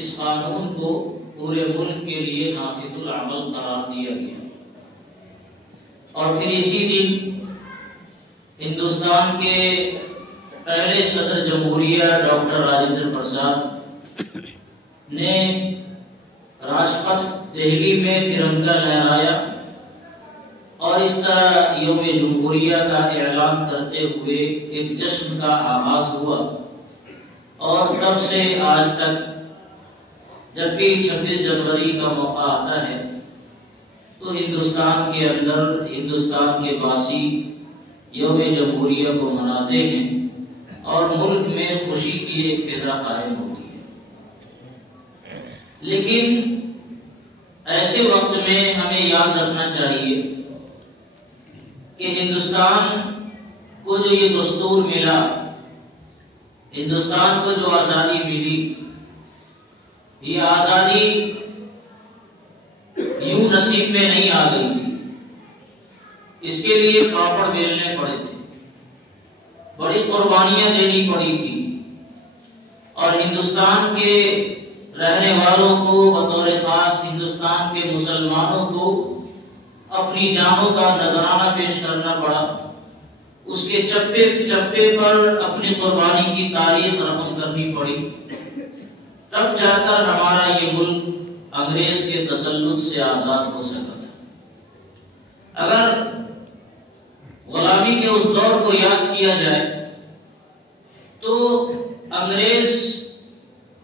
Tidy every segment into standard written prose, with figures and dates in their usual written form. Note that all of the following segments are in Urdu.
اس قانون کو پورے ملک کے لیے نافذ العمل قرار دیا گیا، اور پھر اسی دن ہندوستان کے پہلے صدر جمہوریہ ڈاکٹر راجندر پرساد نے راجپتھ دہلی میں ترنگا لہرایا، اور اس طرح یوم جمہوریہ کا اعلان کرتے ہوئے ایک جشن کا آغاز ہوا، اور تب سے آج تک جب بھی 26 جنوری کا موقع آتا ہے تو ہندوستان کے اندر ہندوستان کے باسی یوم جمہوریہ کو مناتے ہیں، اور ملک میں خوشی کی ایک فضا قائم ہوتی ہے۔ لیکن ایسے وقت میں ہمیں یاد رکھنا چاہیے کہ ہندوستان کو جو یہ دستور ملا، ہندوستان کو جو آزادی ملی، یہ آزادی یوں نصیب میں نہیں آ گئی تھی، اس کے لیے پاپڑ بیلنے پڑے تھے، بڑی قربانیاں دینی پڑی تھی، اور ہندوستان کے رہنے والوں کو بطور خاص ہندوستان کے مسلمانوں کو اپنی جانوں کا نذرانہ پیش کرنا پڑا، اس کے چپے چپے پر اپنی قربانی کی تاریخ رقم کرنی پڑی، تب جا کر ہمارا یہ ملک انگریز کے تسلط سے آزاد ہو سکا تھا۔ اگر غلامی کے اس دور کو یاد کیا جائے تو انگریز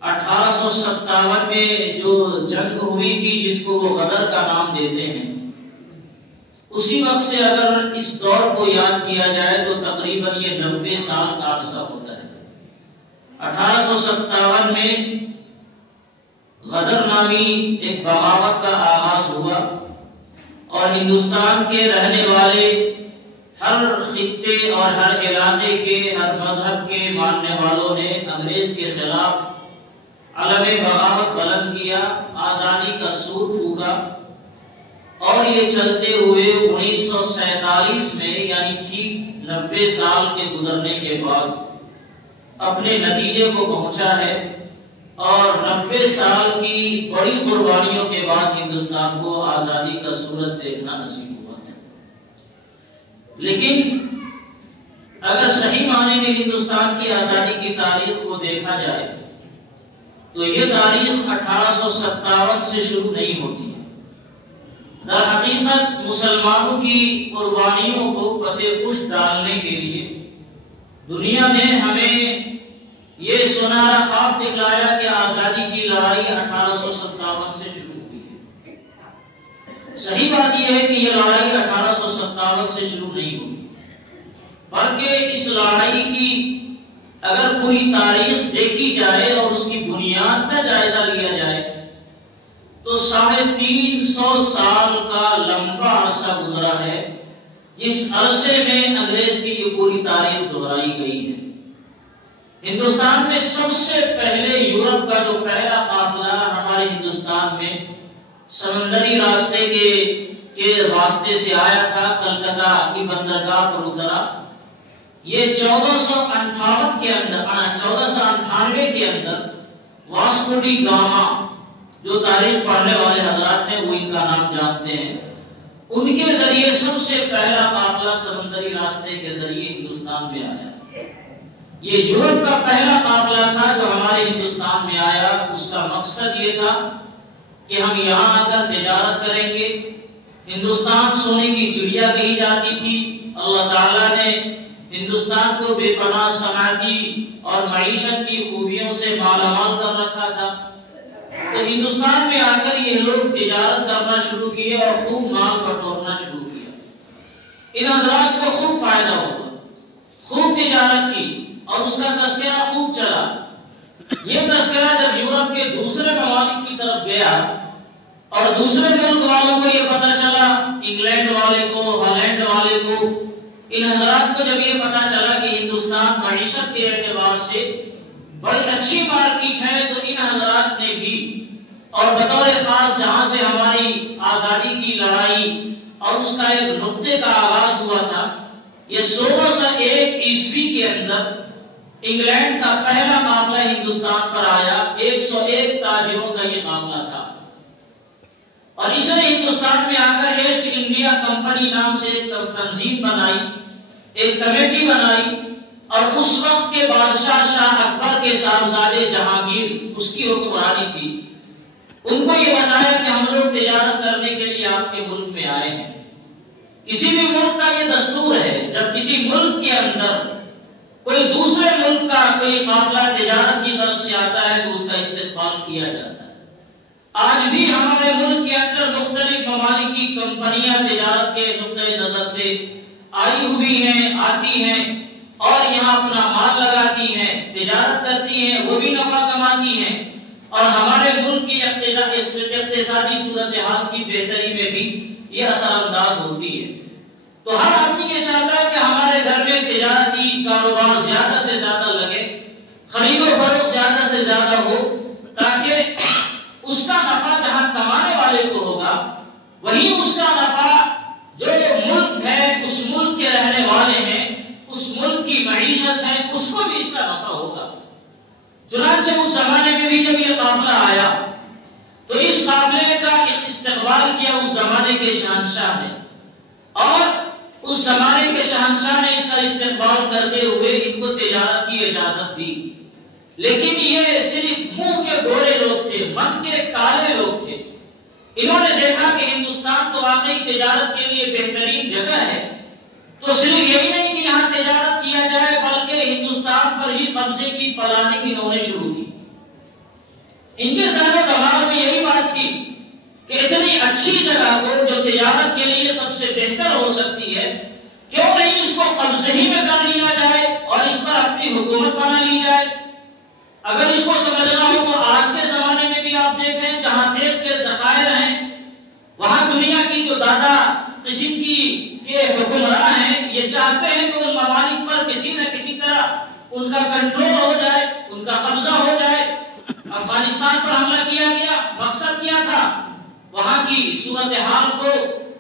1857 میں جو جنگ ہوئی تھی، جس کو وہ غدر کا نام دیتے ہیں، اسی وقت سے اگر اس دور کو یاد کیا جائے تو تقریباً یہ 90 سال کا عرصہ ہوتا ہے۔ 1857 میں غدر نامی ایک بغاوت کا آغاز ہوا، اور ہندوستان کے رہنے والے ہر خطے اور ہر علاقے کے ہر مذہب کے ماننے والوں نے انگریز کے خلاف علم بغاوت بلند کیا، آزادی کا سور پھونکا، اور یہ چلتے ہوئے 1947 میں یعنی ٹھیک 90 سال کے گزرنے کے بعد اپنے نتیجے کو پہنچا ہے، اور 90 سال کی بڑی قربانیوں کے بعد ہندوستان کو آزادی کا صورت دیکھنا نصیب ہوا ہے۔ لیکن اگر صحیح معنی میں ہندوستان کی آزادی کی تاریخ کو دیکھا جائے تو یہ تاریخ 1857 سے شروع نہیں ہوتی ہے۔ در حقیقت مسلمانوں کی قربانیوں کو پسے پشت ڈالنے کے لیے دنیا نے ہمیں یہ سنہرا خواب دکھلایا کہ آزادی کی لڑائی 1857 سے شروع ہوئی ہے۔ صحیح بات یہ ہے کہ یہ لڑائی 1857 سے شروع نہیں ہوئی، بلکہ اس لڑائی کی اگر کوئی تاریخ دیکھی جائے اور اس کی بنیاد کا جائزہ لیا جائے تو 350 سال کا لمبا عرصہ گزرا ہے، جس عرصے میں انگریز کی یہ پوری تاریخ دہرائی گئی ہے۔ ہندوستان میں سب سے پہلے یورپ کا جو پہلا قافلہ ہمارے ہندوستان میں سمندری راستے کے راستے سے آیا تھا، کلکتہ کی بندرگاہ پر اترا، یہ 1498 کے اندر واسکو ڈی گاما، جو تاریخ پڑھنے والے حضرات ہیں وہ ان کا نام جانتے ہیں، ان کے ذریعے سب سے پہلا قافلہ سمندری راستے کے ذریعے ہندوستان میں آیا۔ یہ یورپ کا پہلا قافلہ تھا جو ہمارے ہندوستان میں آیا۔ اس کا مقصد یہ تھا کہ ہم یہاں آ کر تجارت کریں گے۔ ہندوستان سونے کی چڑیا کہی جاتی تھی، اللہ تعالیٰ نے ہندوستان کو بے پناہ صنعتی اور معیشت کی خوبیوں سے مالا مال کر رکھا تھا، تو ہندوستان میں آ کر یہ لوگ تجارت کرنا شروع کیے اور خوب مال بٹورنا شروع کیا۔ ان حضرات کو خوب فائدہ ہوا، خوب تجارت کی، اور اس کا تذکرہ خوب چلا۔ یہ تذکرہ جب یورپ کے دوسرے ممالک کی طرف گیا اور دوسرے ملک والوں کو یہ پتہ چلا، انگلینڈ والے کو، ہالینڈ والے کو، ان حضرات کو جب یہ پتہ چلا کہ ہندوستان معیشت کے اعتبار سے بڑی اچھی مارکیٹ ہے، تو ان حضرات نے بھی، اور بطور خاص جہاں سے ہماری آزادی کی لڑائی اور اس کا ایک نقطے کا آغاز ہوا تھا، یہ 1601 عیسوی کے اندر انگلینڈ کا پہلا قافلہ ہندوستان پر آیا، 101 تاجروں کا یہ قافلہ تھا، اور اس نے ہندوستان میں آ کر ایسٹ انڈیا کمپنی نام سے ایک تنظیم بنائی، ایک کمیٹی بنائی، اور اس وقت کے بادشاہ شاہ اکبر کے صاحبزادے جہانگیر اس کی حکمرانی تھی۔ ان کو یہ بتایا کہ ہم لوگ تجارت کرنے کے لیے آپ کے ملک میں آئے ہیں۔ کسی بھی ملک کا یہ دستور ہے، جب کسی ملک کے اندر کوئی دوسرے ملک کا کوئی قافلہ تجارت کی طرف سے آتا ہے تو اس کا استقبال کیا جاتا ہے۔ آج بھی ہمارے ملک کے اندر مختلف ممالک کی کمپنیاں تجارت کے نقطۂ نظر سے آئی ہوئی ہیں، آتی ہیں اور یہاں اپنا مال لگاتی ہیں، تجارت کرتی ہیں، وہ بھی نفع کماتی ہیں، اور ہمارے ملک کی اقتصادی صورتحال کی بہتری میں بھی یہ اثر انداز ہوتی ہے۔ تو ہر آدمی یہ چاہتا ہے کہ ہمارے گھر میں تجارتی کاروبار زیادہ سے زیادہ لگے، خرید و فروخت زیادہ سے زیادہ ہو، تاکہ اس کا نفع جہاں کمانے والے کو ہوگا وہیں اس کا نفع جو ملک ہے، اس ملک کے رہنے والے ہیں، اس ملک کی معیشت ہے، اس کو بھی اس کا نفع ہوگا۔ چنانچہ اس زمانے میں بھی جب یہ قافلہ آیا تو اس قافلے کا استقبال کیا اس زمانے کے شہنشاہ نے، اور اس زمانے کے شہنشاہ نے اس کا استقبال کرتے ہوئے ان کو تجارت کی اجازت دی۔ لیکن یہ صرف منہ کے گورے لوگ تھے، من کے کالے لوگ تھے۔ انہوں نے دیکھا کہ ہندوستان تو واقعی تجارت کے لیے بہترین جگہ ہے، تو صرف یہی نہیں کہ یہاں تجارت کیا جائے بلکہ ہندوستان پر ہی قبضے کی پلاننگ انہوں نے شروع کی۔ ان کے ذہن و دماغ میں یہی بات تھی کہ اتنی اچھی جگہ کو جو تجارت کے لیے سب سے بہتر ہو سکتی ہے، کیوں نہیں اس کو قبضے ہی میں کر لیا جائے اور اس پر اپنی حکومت بنا لی جائے۔ اگر اس کو سمجھنا ہو تو آج کے زمانے میں بھی آپ دیکھیں، جہاں دیکھ کے ذخائر ہیں وہاں دنیا کی جو دادا قسم کے حکمراں ہیں یہ چاہتے ہیں کہ ان ممالک پر کسی نہ کسی طرح ان کا کنٹرول ہو جائے، ان کا قبضہ ہو جائے۔ افغانستان پر حملہ کیا گیا، مقصد کیا تھا وہاں کی صورتحال کو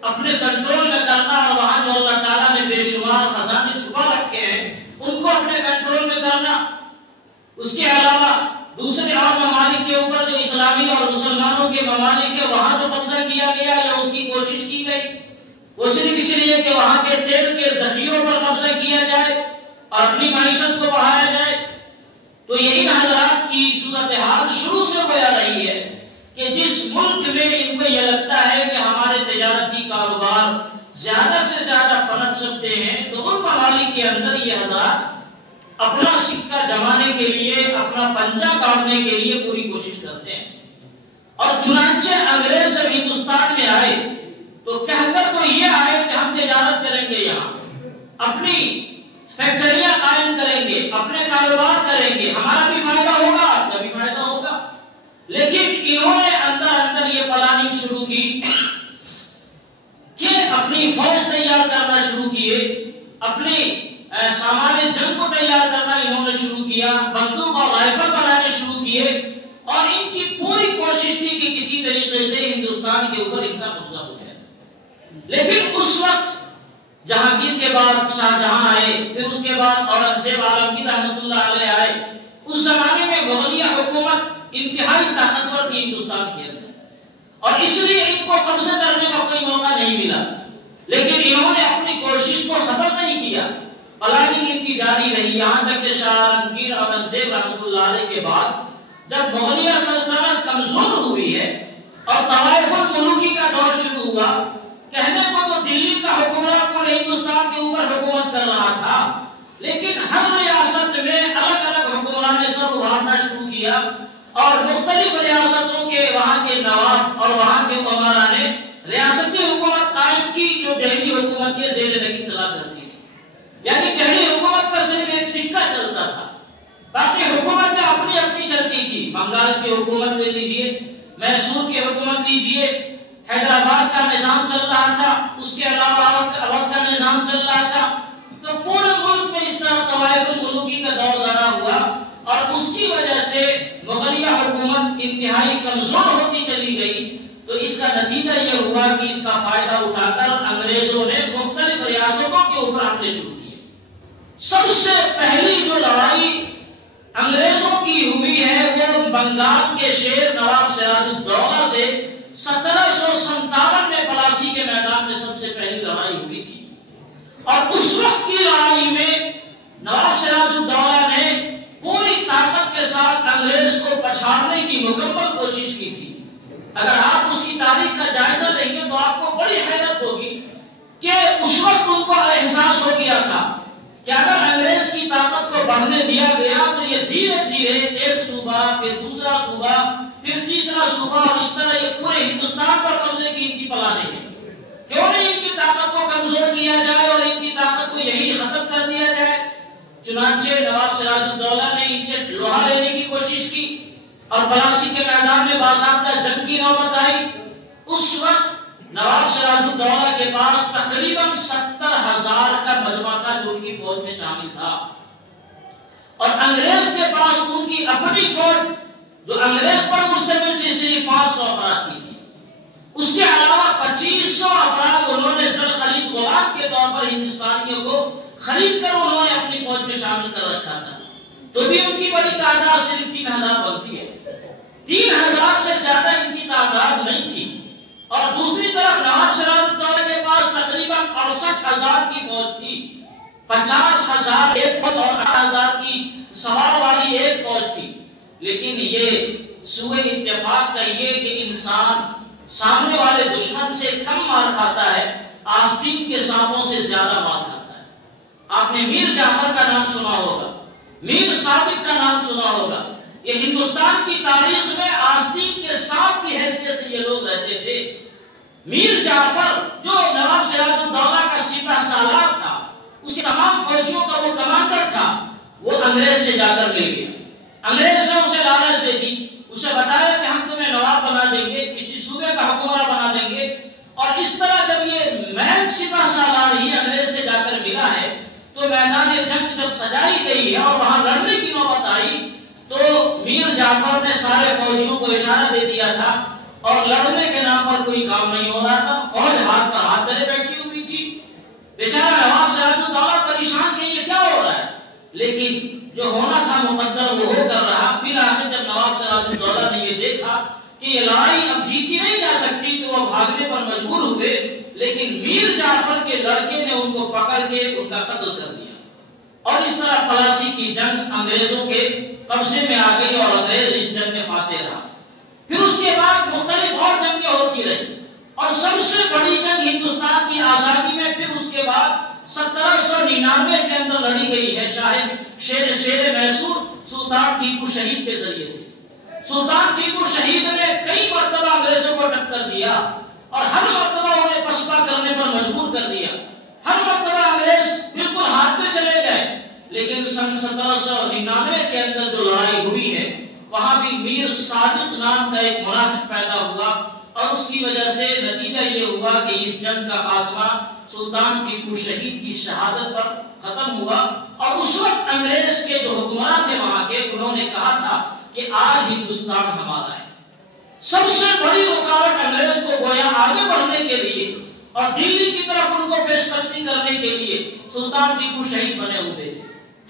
اپنے کنٹرول میں کرنا، اور وہاں جو اللہ تعالیٰ نے بے شمار خزانے چھپا رکھے ہیں ان کو اپنے کنٹرول میں کرنا۔ اس کے علاوہ دوسرے اور ممالک کے اوپر جو اسلامی اور مسلمانوں کے ممالک ہے وہاں جو قبضہ کیا گیا یا اس کی کوشش کی گئی وہ صرف اس لیے کہ وہاں کے تیل کے ذخیروں پر قبضہ کیا جائے اور اپنی معیشت کو بڑھایا جائے۔ تو یہی حضرات کی صورتحال شروع سے ہو رہی ہے کہ جس ملک میں ان کو یہ لگتا ہے کہ ہمارے تجارتی کاروبار زیادہ سے زیادہ پنپ سکتے ہیں تو ان ممالک کے اندر یہ حضرات اپنا سکہ جمانے کے لیے، اپنا پنجہ کاٹنے کے لیے پوری کوشش کرتے ہیں۔ اور چنانچہ انگریز جب ہندوستان میں آئے تو کہہ کر تو یہ آئے کہ ہم تجارت کریں گے، یہاں اپنی فیکٹریاں قائم کریں گے، اپنے کاروبار کریں گے، ہمارا بھی فائدہ ہوگا، آپ کا بھی فائدہ ہوگا۔ لیکن انہوں نے اندر اندر یہ پلاننگ شروع کی کہ اپنی فوج تیار کرنا شروع کیے، اپنی سامان جنگ کو تیار کرنا انہوں نے شروع کیا، بندوق اور رائفل بنانے شروع کیے، اور ان کی پوری کوشش تھی کہ کسی طریقے سے ہندوستان کے اوپر ان کا قبضہ ہو جائے۔ لیکن اس وقت جہانگیر کے بعد شاہ جہاں آئے، پھر اس کے بعد اورنگزیب عالمگیر رحمۃ اللہ علیہ آئے۔ اس زمانے میں مغلیہ حکومت انتہائی طاقتور تھی ہندوستان کے اندر، اور اس لیے ان کو قبضہ کرنے کا کوئی موقع نہیں ملا۔ لیکن انہوں نے اپنی کوشش کو ختم نہیں کیا، پلاننگ ان کی جاری رہی، یہاں تک کہ شاہ عالمگیر اورنگزیب رحمۃ اللہ علیہ کے بعد جب مغلیہ سلطنت کمزور ہوئی ہے اور طوائف الملوکی کا دور شروع ہوا، کہنے کو تو دلی کا حکمران پورے ہندوستان کے اوپر حکومت کر رہا تھا، لیکن ہر ریاست میں الگ الگ حکمران نے سر ابھارنا شروع کیا، اور مختلف ریاستوں کے وہاں کے نواب اور وہاں کے امراء نے ریاستی حکومت قائم کی جو دہلی حکومت کے زیر نہیں چلا کرتی تھی۔ یعنی دہلی حکومت کا صرف ایک سکہ چلتا تھا، باقی حکومتیں اپنی اپنی چلتی تھی۔ بنگال کی حکومت لے لیجیے، میسور کی حکومت لیجیے، حیدرآباد کا نظام چل رہا تھا، اس کے علاوہ اودھ کا نظام چل رہا تھا۔ تو پورے ملک میں اس طرح طوائف الملوکی کا دور دورہ ہوا، اور اس کی وجہ سے مغلیہ حکومت انتہائی کمزور ہوتی چلی گئی۔ تو اس کا نتیجہ یہ ہوا کہ اس کا فائدہ اٹھا کر انگریزوں نے مختلف ریاستوں کے اوپر حملے شروع کیے۔ سب سے پہلی جو لڑائی انگریزوں کی ہوئی ہے وہ بنگال کے شیر نواب سراج الدولہ سے 1757 میں پلاسی کے میدان میں سب سے پہلی لڑائی ہوئی تھی، اور اس وقت کی لڑائی میں نواب سراج الدولہ نے پوری طاقت کے ساتھ انگریز کو پچھاڑنے کی مکمل کوشش کی تھی۔ اگر آپ اس کی تاریخ کا جائزہ لیں گے تو آپ کو بڑی حیرت ہوگی کہ اس وقت ان کو احساس ہو گیا تھا کہ اگر انگریز کی طاقت کو بڑھنے دیا گیا تو یہ دھیرے دھیرے ایک صوبہ پھر دوسرا صوبہ پھر تیسرا صوبہ اور اس طرح یہ پورے ہندوستان پر قبضے کی ان کی پلانیں ہیں۔ کیوں نہیں ان کی طاقت کو کمزور کیا جائے اور ان کی طاقت کو یہی ختم کر دیا جائے؟ چنانچہ نواب سراج الدولہ نے ان سے لوہا لینے کی کوشش کی اور پلاسی کے میدان میں باضابطہ جنگ کی نوبت آئی۔ اس وقت نواب سراج الدولہ کے پاس تقریباً 70,000 کا مجمع تھا جو ان کی فوج میں شامل تھا، اور انگریز کے پاس ان کی اپنی فوج جو انگریز پر مشتمل تھی صرف 500 افراد کی تھی۔ اس کے علاوہ 2500 افراد انہوں نے زر خرید غلام کے طور پر ہندوستانیوں کو خرید کر انہوں نے اپنی فوج میں شامل کر رکھا تھا، تو بھی ان کی بڑی تعداد صرف 3000 بنتی ہے۔ 3000 سے زیادہ ان کی تعداد نہیں تھی، اور دوسری طرف نواب سراج الدولہ کے پاس تقریباً 68,000 کی فوج تھی، 50,000 ایک فوج اور 8,000 کی سوار والی ایک فوج تھی۔ لیکن یہ سوئے اتفاق کا یہ کہ انسان سامنے والے دشمن سے کم مار کھاتا ہے، آستین کے سانپوں سے زیادہ مار کھاتا ہے۔ آپ نے میر جعفر کا نام سنا ہوگا، میر صادق کا نام سنا ہوگا۔ یہ ہندوستان کی تاریخ میں آستین کے سانپ کی حیثیت سے یہ لوگ رہتے تھے۔ میر جعفر جو نواب سراج الدولہ کا سپہ سالار تھا، اس کے تمام فوجیوں کا وہ کمانڈر تھا، وہ انگریز سے جا کر مل گیا۔ انگریز نے اسے لالچ دے دی، اسے بتایا کہ ہم تمہیں نواب بنا دیں گے، کسی صوبے کا حکمراں بنا دیں گے، اور اس طرح جب یہ مین سپہ سالار ہی انگریز سے جا کر ملا ہے تو میدان جنگ جب سجائی گئی ہے اور وہاں لڑنے کی نوبت آئی تو میر جعفر نے سارے فوجیوں کو اشارہ دے دیا تھا، اور لڑنے کے نام پر کوئی کام نہیں ہو رہا تھا۔ فوج ہاتھ پر ہاتھ دھرے بیٹھی ہوئی تھی، بیچارہ نواب سراج الدولہ پریشان کہ یہ کیا ہو رہا ہے، لیکن جو ہونا تھا مقدر وہ ہو کر رہا۔ پھر آخر جب نواب سراج الدولہ نے یہ دیکھا کہ یہ لڑائی اب جیتی نہیں جا سکتی تو وہ بھاگنے پر مجبور ہوئے، لیکن میر جعفر کے لڑکے نے ان کو پکڑ کے ان کا قتل کر دیا، اور اس طرح پلاسی کی جنگ انگریزوں کے قبضے میں آ گئی اور انگریز اس جنگ میں فاتح رہا۔ پھر اس کے بعد مختلف اور جنگیں ہوتی رہی، اور سب سے بڑی جنگ ہندوستان کی آزادی میں پھر اس کے بعد 1799 کے اندر لڑی گئی ہے شیر میسور سلطان ٹیپو شہید کے ذریعے سے۔ سلطان ٹیپو شہید نے کئی مرتبہ انگریزوں کو ٹکر دیا اور ہر مرتبہ انہیں پسپا کرنے پر مجبور کر دیا، ہر مرتبہ انگریز بالکل ہاتھ پہ چلے گئے، لیکن سن 1799 کے اندر جو لڑائی ہوئی ہے وہاں بھی میر صادق نام کا ایک منافق پیدا ہوا، اور اس کی وجہ سے نتیجہ یہ ہوا کہ اس جنگ کا خاتمہ سلطان ٹیپو شہید کی شہادت پر ختم ہوا۔ اور اس وقت انگریز کے جو حکمران تھے وہاں کے، انہوں نے کہا تھا کہ آج ہندوستان ہمارا ہے۔ سب سے بڑی رکاوٹ انگریز کو گویا آگے بڑھنے کے لیے اور دلی کی طرف ان کو پیش قدمی کرنے کے لیے سلطان ٹیپو شہید بنے ہوئے تھے،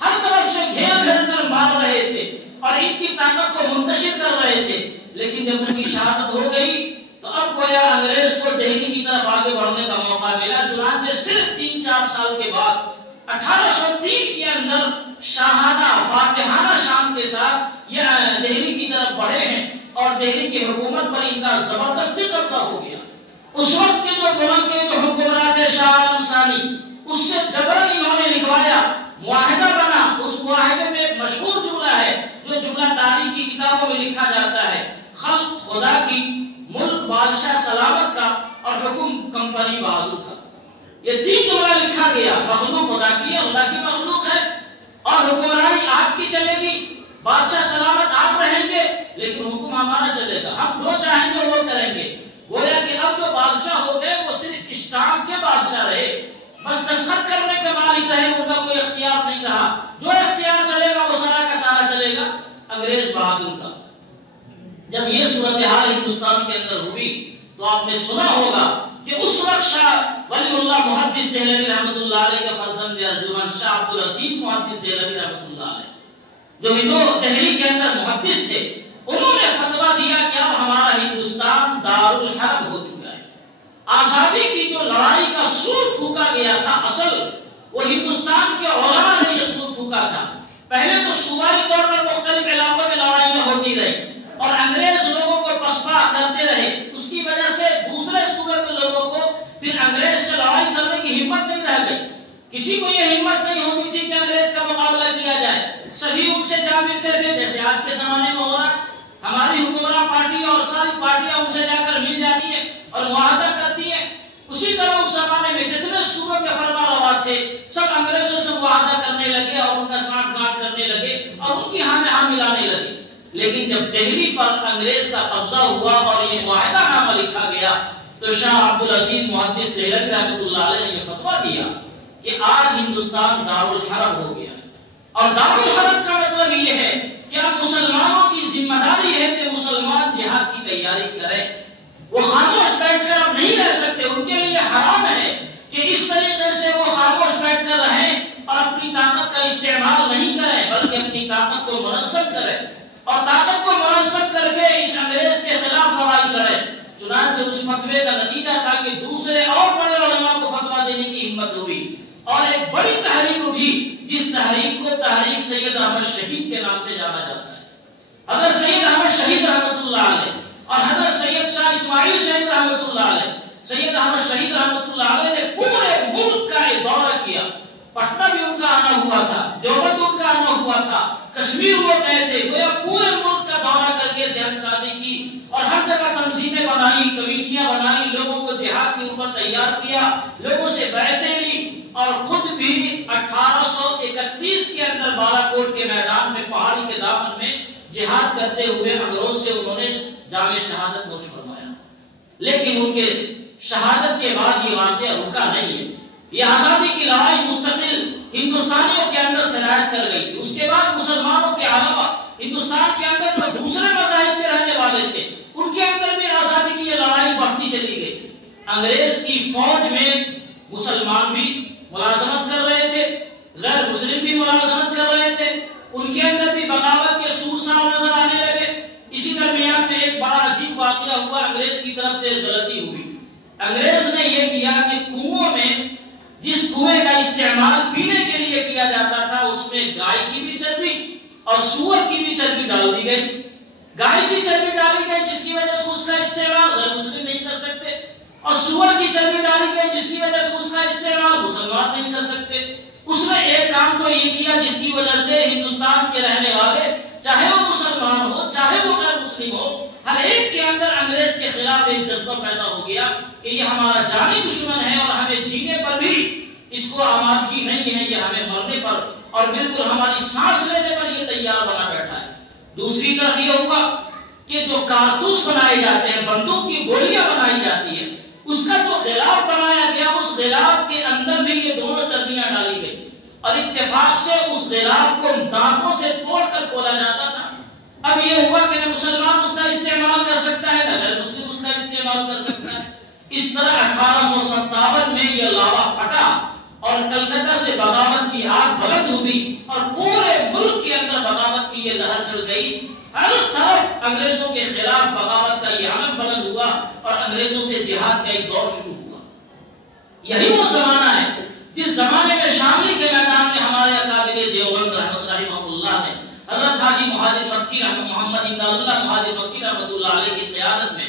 ہر طرف سے گھیر گھیر کر مار رہے تھے اور ان کی طاقت کو منتشر کر رہے تھے، لیکن جب ان کی شہادت ہو گئی تو اب گویا انگریز کو دہلی کی طرف آگے بڑھنے کا موقع ملا۔ چنانچہ صرف 3-4 سال کے بعد 1803 کے اندر شاہانہ فاتحانہ شان کے ساتھ یہ دہلی کی طرف بڑھے ہیں، اور دہلی کی حکومت پر ان کا زبردستی قبضہ ہو گیا۔ اس وقت کے جو ملک کے جو حکمران تھے شاہ عالم ثانی، اس سے جبرن انہوں نے لکھوایا، معاہدہ بنا۔ اس معاہدے میں ایک مشہور جملہ ہے جو جملہ تاریخ کی کتابوں میں لکھا جاتا ہے، خلق خدا کی، ملک بادشاہ سلامت کا، اور حکم کمپنی بہادر کا۔ یہ 3 جملہ لکھا گیا، مخلوق خدا کی ہے، خدا کی مخلوق ہے، اور حکمرانی آپ کی چلے گی، بادشاہ سلامت آپ رہیں گے، لیکن حکم ہمارا چلے گا، ہم جو چاہیں گے وہ کریں گے۔ گویا کہ اب جو بادشاہ ہو گئے وہ صرف اسٹامپ کے بادشاہ رہے، بس دستخط کرنے کے مالک رہے، ان کا کوئی اختیار نہیں رہا، جو اختیار چلے گا وہ سارا کا سارا چلے گا انگریز بہادر کا۔ جب یہ صورتحال ہندوستان کے اندر ہوئی تو آپ نے سنا ہوگا کہ اس وقت شاہ ولی اللہ محدث دہلوی رحمۃ اللہ علیہ کا فرزند ارجمند شاہ عبدالعزیز محدث دہلوی رحمۃ اللہ علیہ جو دہلی کے اندر محدث تھے، انہوں نے فتویٰ دیا کہ اب ہمارا ہندوستان دارالحرب ہو چکا ہے۔ آزادی کی جو لڑائی کا سور پھونکا گیا تھا، اصل وہ ہندوستان کے علماء نے یہ سور پھونکا تھا۔ پہلے تو صوبائی طور پر مختلف علاقوں میں لڑائیاں ہوتی رہی اور انگریز لوگوں کو پسپا کرتے رہے، اس کی وجہ سے دوسرے صوبے کے لوگوں کو پھر انگریز سے لڑائی کرنے کی ہمت نہیں رہ گئی۔ کسی کو یہ ہمت نہیں ہوتی تھی کہ انگریز کا مقابلہ کیا جائے، سبھی ان سے جا ملتے تھے، جیسے آج کے زمانے میں ہو رہا ہے۔ ہماری حکمراں پارٹیاں اور ساری پارٹیاں ان سے جا کر مل جاتی ہیں اور معاہدہ کرتی ہیں۔ اسی طرح اس زمانے میں جتنے صوبوں کے فرما روا تھے سب انگریزوں سے معاہدہ کرنے لگے اور ان کا ساتھ گانٹ کرنے لگے اور ان کی ہاں میں ہاں ملانے لگے۔ لیکن جب دہلی پر انگریز کا قبضہ ہوا اور یہ معاہدہ نامہ لکھا گیا تو شاہ عبدالعزیز محدث دہلوی رحمۃ اللہ علیہ نے یہ فتویٰ دیا کہ آج ہندوستان دارالحرب ہو گیا، اور دارالحرب کا مطلب یہ ہے کہ اب مسلمانوں کی ذمہ داری ہے کہ مسلمان جہاد کی تیاری کریں۔ وہ خاموش بیٹھ کر اب نہیں رہ سکتے، ان کے لیے حرام ہے کہ اس طریقے سے وہ خاموش بیٹھ کر رہیں اور اپنی طاقت کا استعمال نہیں کریں، بلکہ اپنی طاقت کو منظم کریں اور طاقت کو منظم کر کے اس انگریز کے خلاف لڑائی کریں۔ چنانچہ اس فتوے کا نتیجہ تھا کہ دوسرے اور بڑے علماء کو فتویٰ دینے کی ہمت ہوئی اور ایک بڑی تحریک اٹھی، جس تحریک کو تحریک سید احمد شہید کے نام سے جانا جاتا ہے۔ حضرت سید احمد شہید رحمۃ اللہ علیہ اور حضرت سید شاہ اسماعیل شہید رحمۃ اللہ علیہ، سید احمد شہید رحمۃ اللہ علیہ نے پورے ملک کا ایک دورہ کیا۔ پٹنہ بھی ان کا آنا ہوا تھا، دیوبند ان کا آنا ہوا تھا، کشمیر وہ گئے تھے، گویا پورے ملک کا دورہ کر کے ذہن سازی کی اور ہر جگہ تنظیمیں بنائی، کمیٹیاں بنائی، لوگوں کو جہاد کے اوپر تیار کیا، لوگوں سے بیعتیں لی اور خود بھی 1831 کے اندر بالاکوٹ کے میدان میں پہاڑی کے دامن میں جہاد کرتے ہوئے انگریزوں سے انہوں نے جام شہادت نوش فرمایا۔ لیکن ان کے شہادت کے بعد یہ واقعہ رکا نہیں ہے، یہ آزادی کی لڑائی مستقل ہندوستانیوں کے اندر سرایت کر گئی تھی۔ اس کے بعد مسلمانوں کے علاوہ ہندوستان کے اندر جو دوسرے مذاہب کے رہنے والے تھے ان کے اندر بھی آزادی کی یہ لڑائی بڑھتی چلی گئی۔ انگریز کی فوج میں مسلمان بھی ملازمت کر رہے تھے، غیر مسلم بھی ملازمت کر رہے تھے، ان کے اندر بھی بغاوت کے سور صاحب نظر آنے لگے۔ اسی درمیان میں ایک بڑا عجیب واقعہ ہوا، انگریز کی طرف سے غلطی ہوئی۔ انگریز نے یہ کیا کہ کنووں میں جس کنویں کا استعمال پینے کے لیے کیا جاتا تھا اس میں گائے کی بھی چربی اور سور کی بھی چربی ڈال دی گئی۔ گائے کی چربی ڈالی گئی جس کی وجہ سے اس کا استعمال غیر مسلم نہیں کر سکتے، اور سور کی چربی ڈالی گئی جس کی وجہ سے اس کا استعمال مسلمان نہیں کر سکتے۔ اس نے ایک کام تو یہ کیا جس کی وجہ سے ہندوستان کے رہنے والے چاہے وہ مسلمان ہو چاہے وہ غیر مسلم ہو، ہر ایک کے اندر انگریز کے خلاف ایک جذبہ پیدا ہو گیا کہ یہ ہمارا جانی دشمن ہے اور ہمیں جینے پر بھی اس کو آمادگی نہیں ہے، یہ ہمیں مرنے پر اور بالکل ہماری سانس لینے پر یہ تیار بنا بیٹھا ہے۔ دوسری طرف یہ ہوا کہ جو کارتوس بنائے جاتے ہیں، بندوق کی گولیاں بنائی جاتی ہیں، اس کا جو غلاف بنایا گیا اس غلاف کے اندر بھی یہ دونوں چربیاں ڈالی گئی اور اتفاق سے اس غلاف کو دانتوں سے توڑ کر کھولا جاتا تھا۔ اب یہ ہوا کہ نہ مسلمان اس کا استعمال کر سکتا ہے نہ غیر مسلم اس کا استعمال کر سکتا ہے۔ اس طرح 1857 میں یہ لاوا پھٹا اور کلکتہ سے بغاوت کی آگ بلند ہوئی اور پورے ملک کے اندر بغاوت کی یہ لہر چل گئی۔ ہر طرف انگریزوں کے خلاف بغاوت کا یہ علم بلند ہوا اور انگریزوں سے جہاد کا ایک دور شروع ہوا۔ یہی وہ زمانہ ہے جس زمانے میں شاملی کے میدان میں ہمارے اکابر دیوبند رحمہ اللہ نے حضرت حاجی مہاجر مکی رحمہ محمد ابن اللہ مہاجر مکی رحمۃ اللہ علیہ کی قیادت میں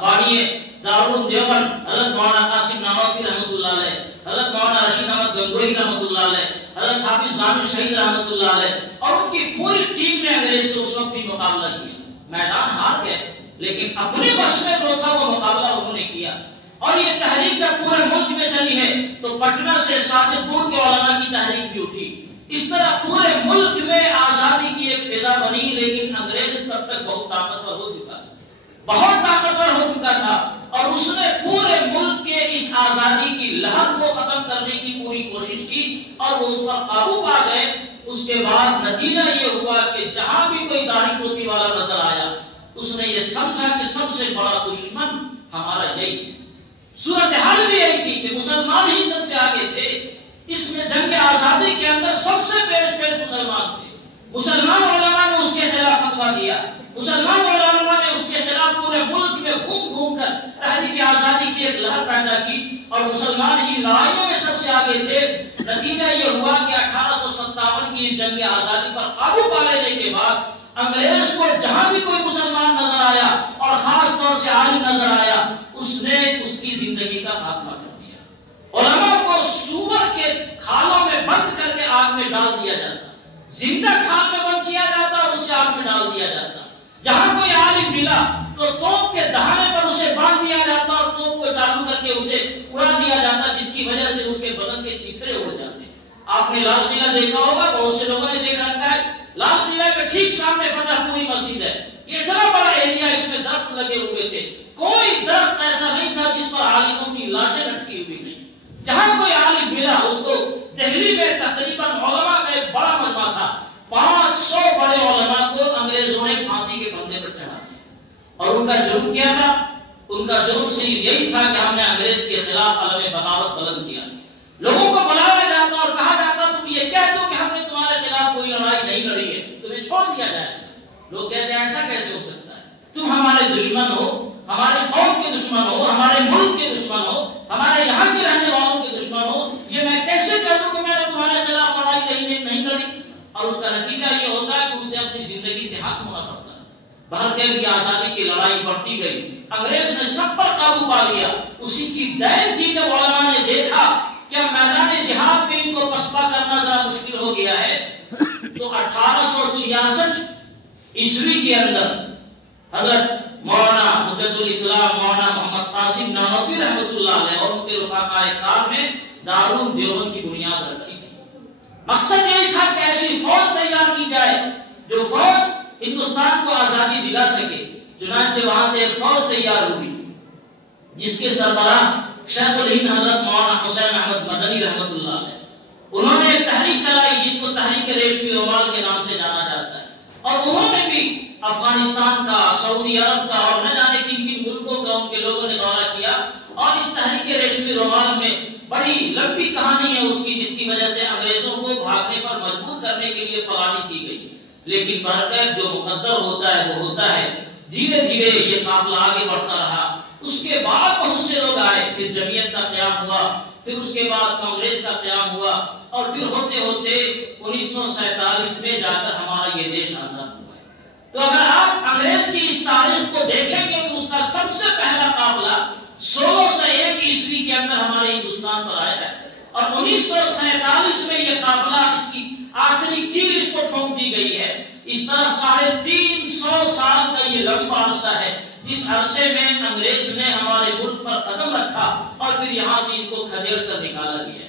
بانی دارالعلوم دیوبند حضرت مولانا قاسم نانوتوی رحمۃ اللہ علیہ، حضرت مولانا رشید احمد گنگوہی رحمۃ اللہ علیہ، حضرت حافظ ضامن شہید رحمۃ اللہ علیہ اور ان کی پوری ٹیم نے انگریز سے اس وقت بھی مقابلہ کیا۔ میدان ہار گئے لیکن اپنے بس میں جو تھا وہ مقابلہ انہوں نے کیا، اور یہ تحریک جب پورے ملک میں چلی ہے تو پٹنہ سے ساقط پور کے علماء کی تحریک بھی اٹھی۔ اس طرح پورے ملک میں آزادی کی ایک فضا بنی، لیکن انگریز تب تک بہت طاقتور ہو چکا تھا، بہت طاقتور ہو چکا تھا، اور اس نے پورے ملک کے اس آزادی کی لہر کو ختم کرنے کی پوری کوشش کی اور وہ اس پر قابو پا گئے۔ اس کے بعد نتیجہ یہ ہوا کہ جہاں بھی کوئی داڑھی ٹوپی والا نظر آیا اس نے یہ سمجھا کہ سب سے بڑا دشمن ہمارا یہی ہے۔ صورتحال بھی یہی تھی کہ مسلمان ہی سب سے آگے تھے، اس میں جنگ آزادی کے اندر سب سے پیش مسلمان تھے، مسلمان علماء نے اس کے خلاف فتویٰ دیا، مسلمان علماء نے اس کے خلاف پورے ملک میں گھوم گھوم کر تحریک آزادی کی ایک لہر پیدا کی، اور مسلمان ہی لڑائیوں میں سب سے آگے تھے۔ نتیجہ یہ ہوا کہ 1857 کی جنگ آزادی پر قابو پا لینے کے بعد انگریز کو جہاں بھی کوئی مسلمان نظر آیا اور خاص طور سے عالم نظر آیا، اس نے اس کی زندگی کا خاتمہ کر دیا۔ علماء کو سور کے کھالوں میں بند کر کے آگ میں ڈال دیا جاتا، زندہ کھال میں بند کیا جاتا اور اسے آگ میں ڈال دیا جاتا۔ جہاں کوئی عالم ملا تو توپ کے دہانے پر اسے باندھ دیا جاتا اور توپ کو چالو کر کے اسے اڑا دیا جاتا، جس کی وجہ سے اس کے بدن کے چیتھڑے ہو جاتے۔ آپ نے لال قلعہ دیکھا ہوگا، بہت سے لوگوں نے دیکھ رکھا ہے، لال قلعہ کے ٹھیک سامنے فتح پوری مسجد ہے۔ یہ اتنا بڑا ایریا، اس میں درخت لگے ہوئے تھے، کوئی درخت ایسا نہیں تھا جس پر عالموں کی لاشیں لٹکی ہوئی نہیں۔ جہاں کوئی عالم ملا اس کو، دہلی میں تقریباً علماء کا ایک بڑا مجمع تھا، 500 بڑے علماء کو انگریزوں نے پھانسی کے پھندے پر چڑھا دیا۔ اور ان کا جرم کیا تھا؟ ان کا جرم صرف یہی تھا کہ ہم نے انگریز کے خلاف علم بغاوت بلند کیا۔ لوگوں کو بلایا جاتا اور کہا جاتا تم یہ کہہ دو کہ ہم نے تمہارے خلاف کوئی لڑائی نہیں لڑی ہے، تمہیں چھوڑ دیا جائے گا۔ لوگ کہتے ہیں ایسا کیسے ہو سکتا ہے، تم ہمارے دشمن ہو، ہمارے قوم کے دشمن ہو، ہمارے ملک کے دشمن ہو، ہمارے یہاں کے رہنے والوں کے دشمن ہو، یہ میں کیسے کہہ دوں کہ میں نے تمہارے خلاف لڑائی نہیں لڑی؟ اور اس کا نتیجہ یہ ہوتا ہے کہ اسے اپنی زندگی سے ہاتھ دھونا پڑتا ہے۔ بہرکیف یہ آزادی کی لڑائی بڑھتی گئی، انگریز نے سب پر قابو پا لیا۔ اسی کی دین تھی جب علماء نے دیکھا کہ میدان جہاد میں ان کو پسپا کرنا ذرا مشکل ہو گیا ہے، تو 1866 عیسوی کے اندر حضرت مولانا مجد الاسلام مولانا محمد قاسم نانوتوی رحمۃ اللہ علیہ اور ان کے رفقاء کار نے دارالعلوم دیوبند کی بنیاد رکھی تھی۔ مقصد یہی تھا کہ ایسی فوج تیار کی جائے جو فوج ہندوستان کو آزادی دلا سکے۔ چنانچہ وہاں سے ایک فوج تیار ہوئی جس کے سربراہ شیخ الہند حضرت مولانا حسین احمد مدنی رحمۃ اللہ علیہ، انہوں نے ایک تحریک چلائی جس کو تحریک ریشمی رومال کے نام سے جانا جاتا ہے، اور انہوں نے بھی افغانستان کا، سعودی عرب کا اور نہ جانے کن کن ملکوں کا ان کے لوگوں نے دورہ کیا، اور اس تحریک ریشمی رومال میں بڑی لمبی کہانی ہے اس کی، جس کی وجہ سے انگریزوں کو بھاگنے پر مجبور کرنے کے لیے پلاننگ کی گئی۔ لیکن برکت جو مقدر ہوتا ہے وہ ہوتا ہے۔ دھیرے دھیرے یہ قافلہ آگے بڑھتا رہا، اس کے بعد بہت سے لوگ آئے، پھر جمعیت کا قیام ہوا، پھر اس کے بعد کانگریس کا قیام ہوا، اور پھر ہوتے ہوتے 1947 میں جا کر ہمارا یہ دیش آزاد ہوا ہے۔ تو اگر آپ انگریز کی اس تاریخ کو دیکھیں گے تو اس کا سب سے پہلا قافلہ 1601 عیسوی کے اندر ہمارے ہندوستان پر آیا ہے، اور 1947 میں یہ قافلہ اس کی آخری کیل اس کو ٹھونک دی گئی ہے۔ اس طرح 350 سال کا یہ لمبا عرصہ ہے جس عرصے میں انگریز نے ہمارے ملک پر قدم رکھا اور پھر یہاں سے ان کو کھدیڑ کر نکالا گیا۔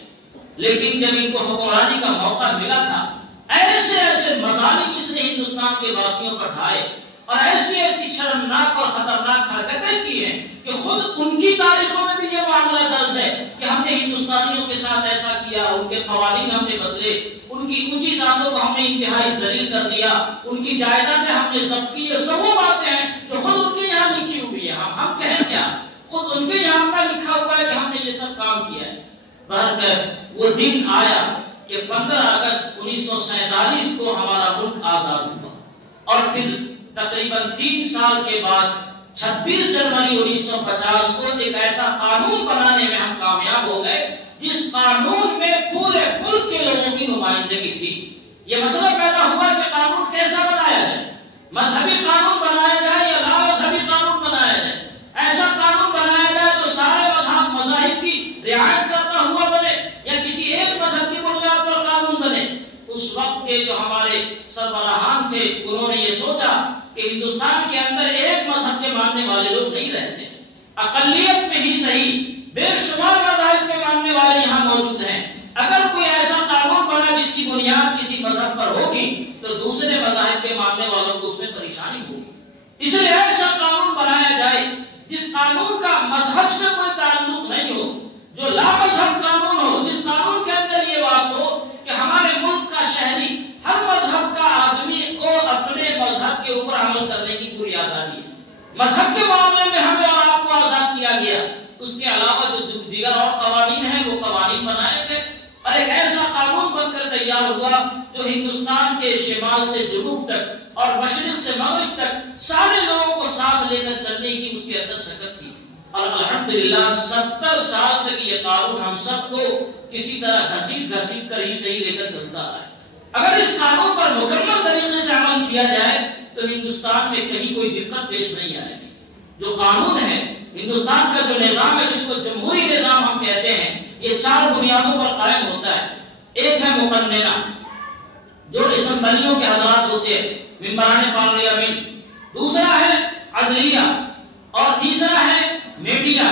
لیکن جب ان کو حکمرانی کا موقع ملا تھا، ایسے ایسے مظالم اس نے ہندوستان کے واسیوں پر ڈھائے اور ایسی ایسی شرمناک اور خطرناک حرکتیں کی ہیں کہ خود ان کی تاریخوں میں بھی یہ معاملہ درج ہے کہ ہم نے ہندوستانیوں کے ساتھ ایسا کیا، ان کے قوانین ہم نے بدلے، ان کی اونچی ذاتوں کو ہم نے انتہائی ذلیل کر دیا، ان کی جائیدادیں ہم نے ضبط کی۔ یہ سب وہ باتیں ہیں جو خود ان کے یہاں لکھی ہوئی ہے، ہم کہیں کیا، خود ان کے یہاں پر لکھا ہوا ہے کہ ہم نے یہ سب کام کیا ہے۔ بہرکیف وہ دن آیا کہ 15 اگست 1947 کو ہمارا ملک آزاد ہوا، اور پھر تقریباً 3 سال کے بعد 26 جنوری 1950 کو ایک ایسا قانون بنانے میں ہم کامیاب ہو گئے جس قانون میں پورے ملک کے لوگوں کی نمائندگی تھی۔ یہ مسئلہ پیدا ہوا کہ قانون کیسا بنایا جائے، مذہبی قانون بنایا جائے یا لا مذہبی قانون بنایا جائے۔ ایسا قانون بنایا جائے جو سارے مذاہب کی رعایت کرتا ہوا بنے یا کسی ایک مذہب کی بنیاد پر قانون بنے۔ اس وقت کے جو ہمارے سربراہان تھے انہوں نے یہ سوچا کہ ہندوستان کے اندر ایک مذہب کے ماننے والے لوگ نہیں رہتے، اقلیت میں ہی صحیح بے شمار مذاہب کے ماننے والے یہاں موجود ہیں۔ اگر کوئی ایسا قانون بنا جس کی بنیاد کسی مذہب پر ہوگی تو دوسرے مذاہب کے ماننے والوں کو اس میں پریشانی ہوگی، اس لیے ایسا قانون بنایا جائے جس قانون کا مذہب سے کوئی تعلق نہیں ہو، جو لا مذہب قانون ہو، جس قانون کے اندر یہ بات ہو کہ ہمارے ملک کا شہری، ہر مذہب کا آدمی کو اپنے مذہب کے اوپر عمل کرنے کی پوری آزادی ہے۔ مذہب کے معاملے میں ہمیں اور آپ کو آزاد کیا گیا، اس کے علاوہ جو دیگر اور قوانین ہیں وہ قوانین بنائے گئے، اور ایک ایسا قانون بن کر تیار ہوا جو جو ہندوستان کے شمال سے جنوب تک اور مشرق سے مغرب تک سارے لوگوں کو ساتھ لے کر چلنے کی اس کے اندر شکت تھی، اور الحمدللہ 70 سال تک یہ قانون ہم سب کو کسی طرح گھسیٹ کر ہی صحیح لے کر چلتا ہے۔ اگر اس قانون پر مکمل طریقے سے عمل کیا جائے تو ہندوستان میں کہیں کوئی دقت پیش نہیں آئے گی۔ جو قانون ہے، ہندوستان کا جو نظام ہے جس کو جمہوری نظام ہم کہتے ہیں، یہ 4 بنیادوں پر قائم ہوتا ہے۔ ایک ہے مقننہ، جو اسمبلیوں کے حضرات ہوتے ہیں، ممبران پارلیمنٹ، دوسرا ہے عدلیہ، اور تیسرا ہے میڈیا۔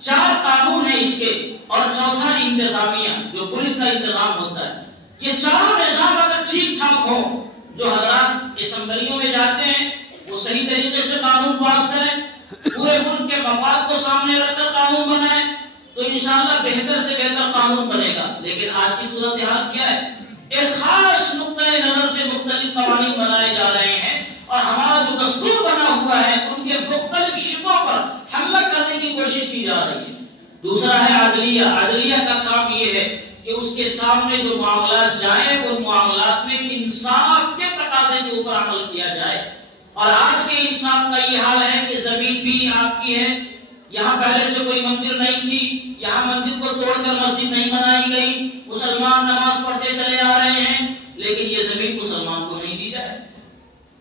4 قانون ہیں اس کے، اور چوتھا انتظامیہ جو پولیس کا انتظام ہوتا ہے۔ یہ چاروں نظام اگر ٹھیک ٹھاک ہوں، جو حضرات اسمبلیوں میں جاتے ہیں وہ صحیح طریقے سے قانون پاس کریں، پورے ملک کے مفاد کو سامنے رکھ کر قانون بنائیں، تو انشاءاللہ بہتر سے بہتر قانون بنے گا۔ لیکن آج کی صورتحال کیا ہے؟ ایک خاص نقطۂ نظر سے مختلف قوانین بنائے جا رہے ہیں، اور ہمارا جو دستور بنا ہوا ہے ان کے مختلف شقوں پر حملہ کرنے کی کوشش کی جا رہی ہے۔ دوسرا ہے عدلیہ۔ عدلیہ کا کام یہ ہے کہ اس کے سامنے جو معاملات جائیں ان معاملات میں انصاف کے تقاضے کے اوپر عمل کیا جائے۔ اور آج کے انصاف کا یہ حال ہے کہ زمین بھی آپ کی ہے، یہاں پہلے سے کوئی مندر نہیں تھی، یہاں مندر کو توڑ کر مسجد نہیں بنائی گئی، مسلمان نماز پڑھتے چلے آ رہے ہیں، لیکن یہ زمین مسلمان کو نہیں دی جائے۔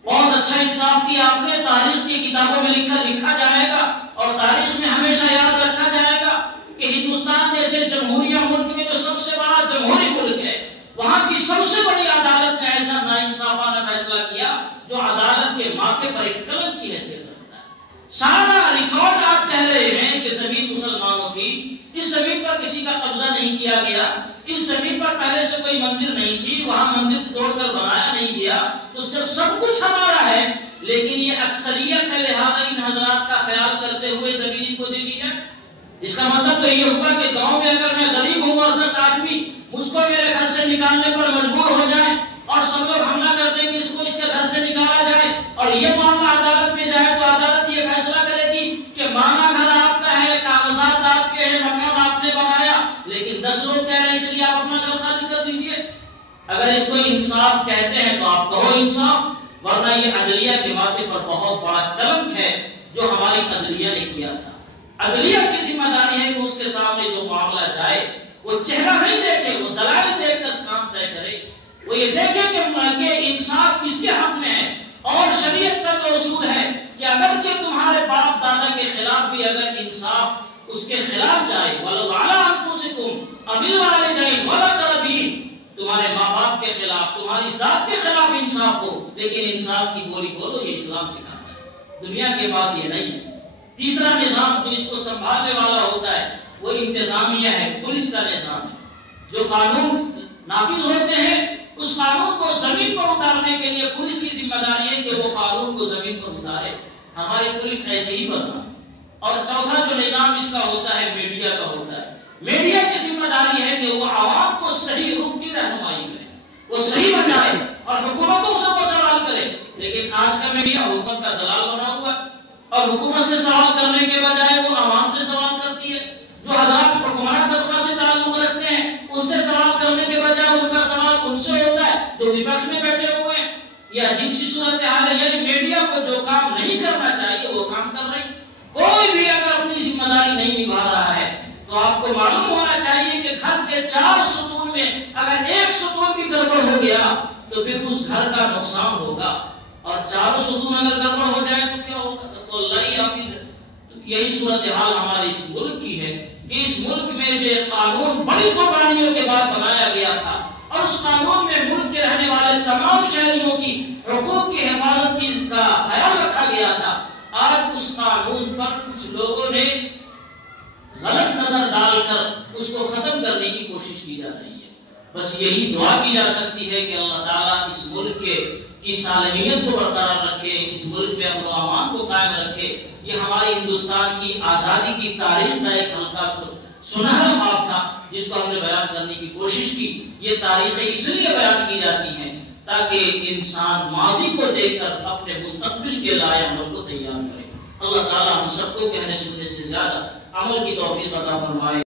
بہت اچھا انصاف کیا آپ نے، تاریخ کی کتابوں میں لکھا جائے گا، اور تاریخ میں ہمیشہ یاد رکھا جائے گا کہ ہندوستان جیسے جمہوریہ ملک میں جو سب سے بڑا جمہوری ملک ہے، وہاں کی سب سے بڑی عدالت نے ایسا ناانصافانہ فیصلہ کیا جو عدالت کے ماتھے پر ایک قلم کی حیثیت رکھتا ہے۔ سارا ریکارڈ آپ کہہ رہے ہیں کہ زمین مسلمانوں کی، اس زمین پر کسی کا قبضہ نہیں کیا گیا، اس زمین پر پہلے سے کوئی مندر نہیں تھی، وہاں مندر توڑ کر بنایا نہیں گیا، تو سب کچھ ہمارا ہے، لیکن یہ اکثریت ہے، لہذا ان حضرات کا خیال کرتے ہوئے زمین ان کو دے دی جائے۔ اس کا مطلب تو یہ ہوا کہ گاؤں میں اگر میں غریب ہوں اور 10 آدمی مجھ کو میرے گھر سے نکالنے پر مجبور ہو جائیں، اور سب لوگ حملہ کر دیں کہ اس کو اس کے گھر سے نکالا جائے، اور یہ معاملہ عدالت میں جائے تو عدالت یہ فیصلہ کرے گی کہ مانا گھر آپ کا ہے، کاغذات آپ کے ہیں، مکان آپ نے بنایا، لیکن 10 لوگ کہہ رہے ہیں اس لیے آپ اپنا گھر خالی کر دیجیے۔ اگر اس کو انصاف کہتے ہیں تو آپ کہو انصاف، ورنہ یہ عدلیہ کے ماتھے پر بہت بڑا کلنک ہے جو ہماری عدلیہ نے کیا تھا۔ عدلیہ کی ذمہ داری ہے کہ اس کے سامنے جو معاملہ جائے وہ چہرہ نہیں دیکھے، وہ دلائل دیکھ کر کام طے کرے، وہ یہ دیکھے کہ انصاف کس کے حق میں ہے۔ اور شریعت کا جو اصول ہے کہ اگرچہ تمہارے باپ دادا کے خلاف بھی اگر انصاف اس کے خلاف جائے، وَلَوْ عَلَىٰ أَنفُسِكُمْ أَوِ الْوَالِدَيْنِ وَالْأَقْرَبِينَ، تمہارے ماں باپ کے خلاف، تمہاری ذات کے خلاف انصاف ہو، لیکن انصاف کی بولی بولو، یہ اسلام سکھاتا ہے۔ دنیا کے پاس یہ نہیں ہے۔ تیسرا نظام جو اس کو سنبھالنے والا ہوتا ہے وہ انتظامیہ ہے، پولیس کا نظام ہے۔ جو قانون نافذ ہوتے ہیں اس قانون کو زمین پر اتارنے کے لیے پولیس کی ذمہ داری ہے کہ وہ قانون کو زمین پر اتارے۔ ہماری پولیس ایسے ہی بنا۔ اور چوتھا جو نظام اس کا ہوتا ہے میڈیا کا ہوتا ہے۔ میڈیا کی ذمہ داری ہے کہ وہ عوام کو صحیح رخ کی رہنمائی کرے، وہ صحیح بتائے اور حکومتوں سے وہ سوال کرے۔ لیکن آج کا میڈیا حکومت کا دلال بنا ہوا ہے، اور حکومت سے سوال کرنے کے بجائے وہ عوام سے سوال کرتی ہے۔ جو حضرات حکومت طبقہ سے تعلق رکھتے ہیں ان سے سوال کرنے کے بجائے ان کا سوال ان سے ہوتا ہے جو وپکش میں بیٹھے ہوئے ہیں۔ یہ عجیب سی صورتحال ہے، یعنی میڈیا کو جو کام نہیں کرنا چاہیے وہ کام کر رہی۔ کوئی بھی اگر اپنی ذمہ داری نہیں نبھا رہا ہے تو آپ کو معلوم ہونا چاہیے کہ گھر کے 4 ستون میں اگر ایک ستون بھی گڑبڑ ہو گیا تو پھر اس گھر کا نقصان ہوگا، اور 4 ستون اگر گڑبڑ ہو جائے تو کیا ہوگا؟ تو اللہ ہی حافظ ہے۔ یہی صورتحال ہمارے اس ملک کی ہے کہ اس ملک میں جو قانون بڑی قربانیوں کے بعد بنایا گیا تھا، اور اس قانون میں ملک کے رہنے والے تمام شہریوں کی حقوق کی حفاظت کا خیال رکھا گیا تھا، آج اس قانون پر کچھ لوگوں نے غلط نظر ڈال کر اس کو ختم کرنے کی کوشش کی جا رہی ہے۔ بس یہی دعا کی جا سکتی ہے کہ اللہ تعالیٰ اس ملک کی صالحیت کو برقرار رکھے، اس ملک میں امن و امان کو قائم رکھے۔ یہ ہماری ہندوستان کی آزادی کی تاریخ کا ایک ہلکا سنہرا باب تھا جس کو ہم نے بیان کرنے کی کوشش کی۔ یہ تاریخیں اس لیے بیان کی جاتی ہیں تاکہ انسان ماضی کو دیکھ کر اپنے مستقبل کے لائے عمل کو تیار کرے۔ اللہ تعالیٰ ہم سب کو کہنے سننے سے زیادہ عمل کی توفیق عطا فرمائے۔